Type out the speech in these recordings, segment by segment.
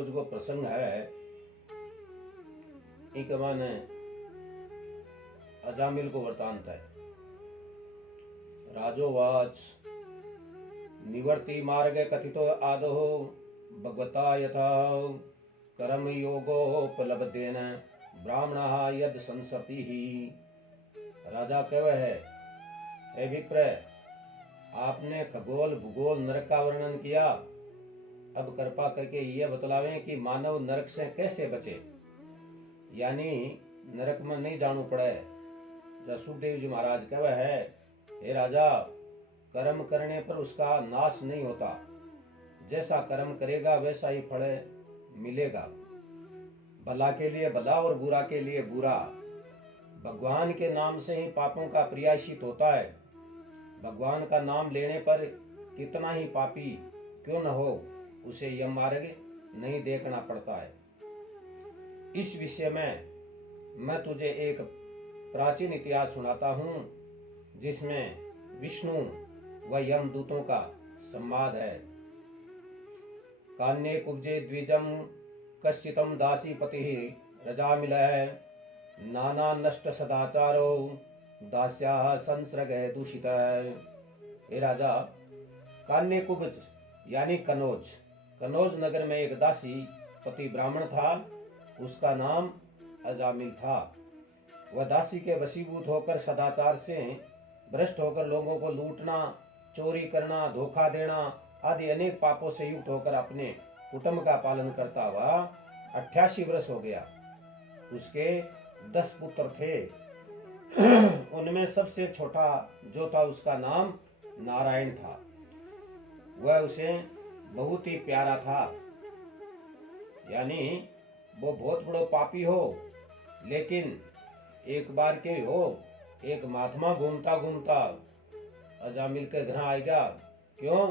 को जो प्रसंग है एक माने अजामिल को वृतांत है। राजोवाच निवर्ति मार्गे कथितो आदो भगवता यथा कर्म योगोपलब्धेन ब्राह्मणः यद संसति ही। राजा कह है, हे विप्र, आपने खगोल भूगोल नरक का वर्णन किया, अब कृपा करके यह बतलावें कि मानव नरक से कैसे बचे, यानी नरक में नहीं जाना पड़े। जब सुखदेव जी महाराज कह है, हे राजा, कर्म करने पर उसका नाश नहीं होता, जैसा कर्म करेगा वैसा ही फल मिलेगा। भला के लिए भला और बुरा के लिए बुरा। भगवान के नाम से ही पापों का प्रायश्चित होता है। भगवान का नाम लेने पर कितना ही पापी क्यों न हो, उसे यम मार्ग नहीं देखना पड़ता है। इस विषय में मैं तुझे एक प्राचीन इतिहास सुनाता हूँ, जिसमें विष्णु व यमदूतों का संवाद है। कान्ये कुब्जे द्विजम कश्चितम दासी पति रजा मिल है, नाना नष्ट सदाचारो दास्या संसर्ग है दूषित है। हे राजा, कान्य कुब्ज यानी कनौज नगर में एक दासी पति ब्राह्मण था, उसका नाम अजामिल था। वह दासी के वशीभूत होकर सदाचार से भ्रष्ट होकर लोगों को लूटना, चोरी करना, धोखा देना आदि अनेक पापों से युक्त होकर अपने कुटुंब का पालन करता हुआ 88 वर्ष हो गया। उसके 10 पुत्र थे। उनमें सबसे छोटा जो था उसका नाम नारायण था। वह उसे बहुत ही प्यारा था, यानी वो बहुत बड़ो पापी हो, लेकिन एक बार के हो, एक महात्मा घूमता घूमता अजामिल के घर आएगा। क्यों?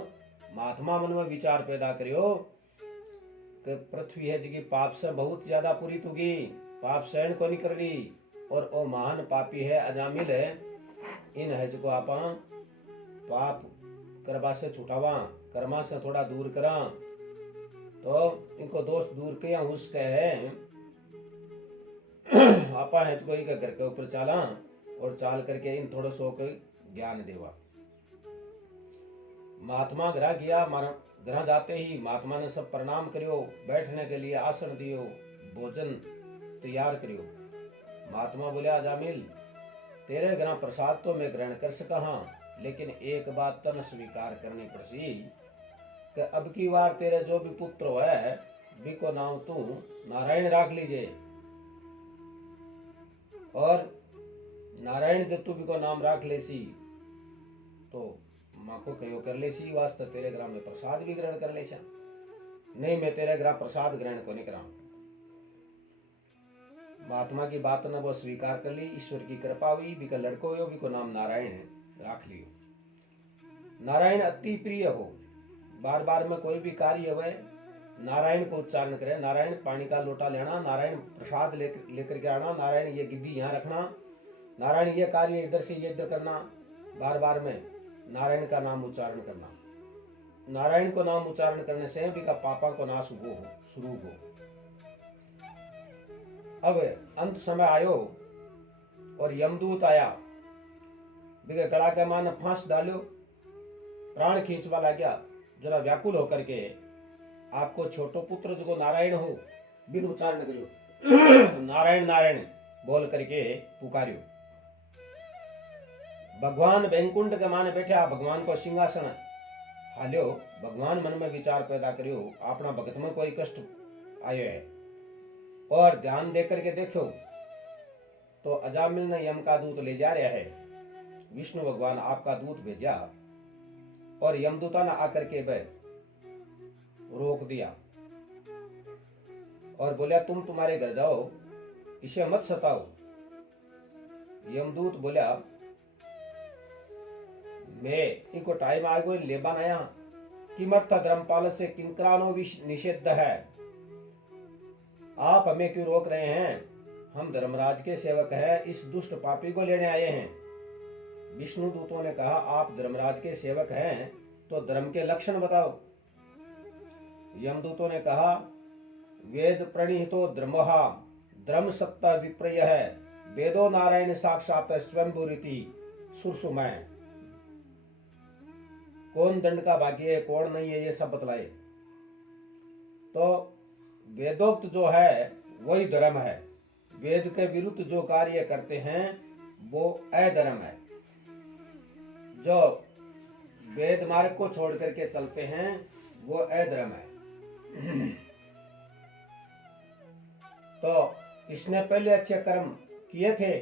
महात्मा मन में विचार पैदा करियो कि पृथ्वी है जी पाप से बहुत ज्यादा पूरी तुगी, पाप सहन को नहीं कर ली, और वो महान पापी है अजामिल है। इन है जो आप पाप करवा से छुटावा, कर्मा से थोड़ा दूर करा, तो इनको दोष दूर किया उसके है आपा है जो इनके घर के ऊपर चाला और चाल करके इन थोड़ा सो के ज्ञान देवा। महात्मा ग्रह गया, ग्रह जाते ही महात्मा ने सब प्रणाम करियो, बैठने के लिए आसन दियो, भोजन तैयार करियो। महात्मा बोले, अजामिल, तेरे ग्रह प्रसाद तो मैं ग्रहण कर सका हाँ, लेकिन एक बात तन स्वीकार करनी पड़सी कि अब की बार तेरे जो भी पुत्र है बिको नाम तू नारायण राख लीजिए, और नारायण जब तू बिको नाम राख लेसी तो माँ को कहो कर लेसी, वास्ते तेरे ग्राम में प्रसाद भी ग्रहण कर लेसा। नहीं, मैं तेरे ग्राम प्रसाद ग्रहण को नहीं करा। महात्मा की बात ने वो स्वीकार कर ली। ईश्वर की कृपा हुई, बिका लड़को हो, बिको नाम नारायण है, राख लियो। नारायण अति प्रिय हो, बार बार में कोई भी कार्य हुए नारायण को उच्चारण करे। नारायण पानी का लोटा लेना, नारायण प्रसाद लेकर के आना, नारायण ये गिद्दी यहाँ रखना, नारायण ये कार्य इधर से ये इधर करना, बार बार में नारायण का नाम उच्चारण करना। नारायण को नाम उच्चारण करने से भी का पापा को नाश हो शुरू हो। अब अंत समय आयो और यमदूत आया, बिगे गला के मान फांस डालो, प्राण खींचवा लग गया। जरा व्याकुल होकर के आपको छोटो पुत्र जो नारायण हो बिन उच्चारण करियो, नारायण नारायण बोल करके पुकारियो। भगवान वैकुंठ के माने बैठे, आप भगवान को सिंहासन हालियो। भगवान मन में विचार पैदा करियो, अपना भगत में कोई कष्ट आयो है, और ध्यान दे करके देखो तो अजामिल ने यम का दूत ले जा रहा है। विष्णु भगवान आपका दूत भेजा और यमदूता ने आकर के वह रोक दिया और बोला, तुम तुम्हारे घर जाओ, इसे मत सताओ। यमदूत बोला, मैं इनको टाइम आ गो लेबन आया, किमर्थ धर्मपाल से किंकरानो निषेध है, आप हमें क्यों रोक रहे हैं? हम धर्मराज के सेवक हैं, इस दुष्ट पापी को लेने आए हैं। विष्णु दूतों ने कहा, आप धर्मराज के सेवक हैं तो धर्म के लक्षण बताओ। यमदूतों ने कहा, वेद प्रणीतो द्रमः द्रम सत्ता विप्रय है वेदो नारायण साक्षात स्वयंभूरिति सुरसुमय। कौन दंड का भाग्य है कौन नहीं है ये सब बतलाए। तो वेदोक्त जो है वही धर्म है, वेद के विरुद्ध जो कार्य करते हैं वो अधर्म है। जो वेद मार्ग को छोड़ करके चलते हैं वो अधर्म है। तो इसने पहले अच्छे कर्म किए थे,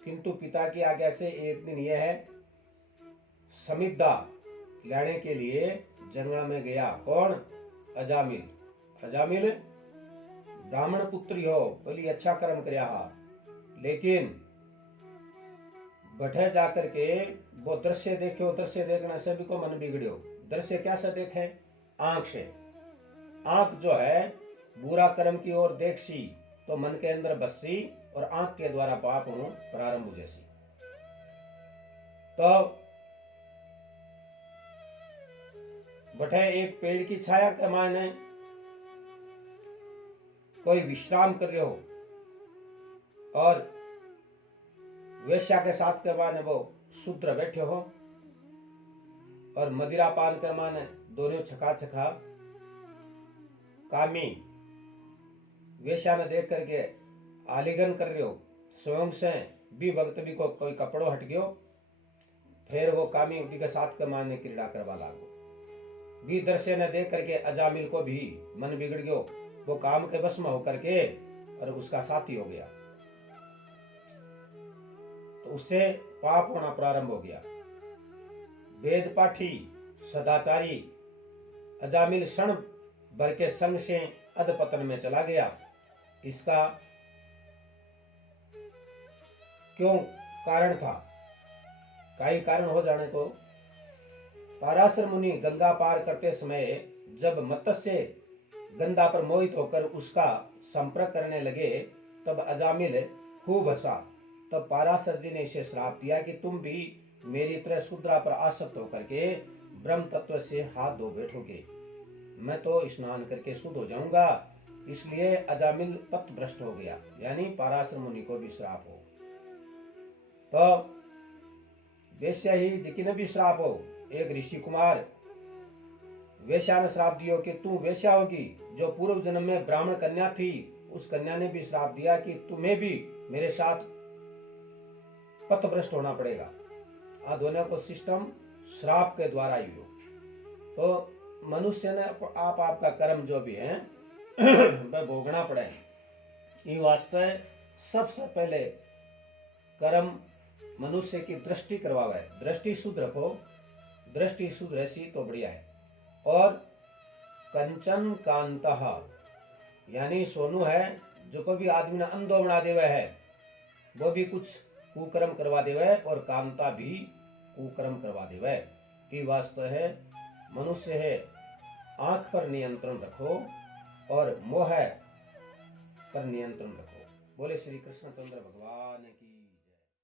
किंतु पिता की आज्ञा से एक दिन यह है समिद्धा लेने के लिए जंगल में गया। कौन? अजामिल। अजामिल ब्राह्मण पुत्री हो, पहले अच्छा कर्म करया हा, लेकिन बैठे जाकर के वो दृश्य देखो, दृश्य देखने से भी को मन बिगड़ो। दृश्य क्या से देखे? आंख से। आंख जो है बुरा कर्म की ओर देखसी तो मन के अंदर बससी और आंख के द्वारा पाप हो प्रारंभ हो जैसी। तो बैठे एक पेड़ की छाया के मायने कोई विश्राम कर रहे हो और वेश्या के साथ के माने वो शूद्र बैठे हो और मदिरा पान के माने दोनों छका छका कामी वेश्या ने देख करके आलिंगन कर रहे हो, स्वयं से भी वक्त भी को कोई कपड़ो हट गयो, फिर वो कामी उठी के साथ के माने क्रीड़ा करवा लागो। भी दृश्य ने देख करके अजामिल को भी मन बिगड़ गयो, वो काम के बस में होकर के और उसका साथी हो गया, तो उससे पाप होना प्रारंभ हो गया। वेद पाठी सदाचारी अजामिल क्षण भर के संग से अधपतन में चला गया। इसका क्यों कारण था? कई कारण हो जाने को। पाराशर मुनि गंगा पार करते समय जब मत्स्य गंगा पर मोहित होकर उसका संपर्क करने लगे तब अजामिल खूब हंसा। तब पाराशर जी ने इसे श्राप दिया कि तुम भी मेरी तरह शूद्रा पर आसक्त होकर के ब्रह्म तत्व से हाथ धो बैठोगे, मैं तो स्नान करके शुद्ध हो जाऊंगा। इसलिए अजामिल पथ भ्रष्ट हो गया, यानी पाराशर मुनि को भी श्राप हो। तो वैसे ही जिकिने भी श्राप हो। एक ऋषि कुमार वेश्या ने श्राप दियो कि तू वेश्या होगी। जो पूर्व जन्म में ब्राह्मण कन्या थी उस कन्या ने भी श्राप दिया कि तुम्हें भी मेरे साथ पथभ्रष्ट होना पड़ेगा। आ दोनों को सिस्टम श्राप के द्वारा ही हो। तो मनुष्य ने आप आपका कर्म जो भी है वह भोगना पड़े। ये वास्ते सबसे पहले कर्म मनुष्य की दृष्टि करवावे। दृष्टि शुद्ध रखो, दृष्टि शुद्ध रहती तो बढ़िया है। और कंचन कांतः यानी सोनू है जो को भी आदमी ने अंधो बना देवे है, वो भी कुछ कुकर्म करवा देवे और कांता भी कुकर्म करवा देवे। ये वास्तव है मनुष्य है आंख पर नियंत्रण रखो और मोह पर नियंत्रण रखो। बोले श्री कृष्णचंद्र भगवान की।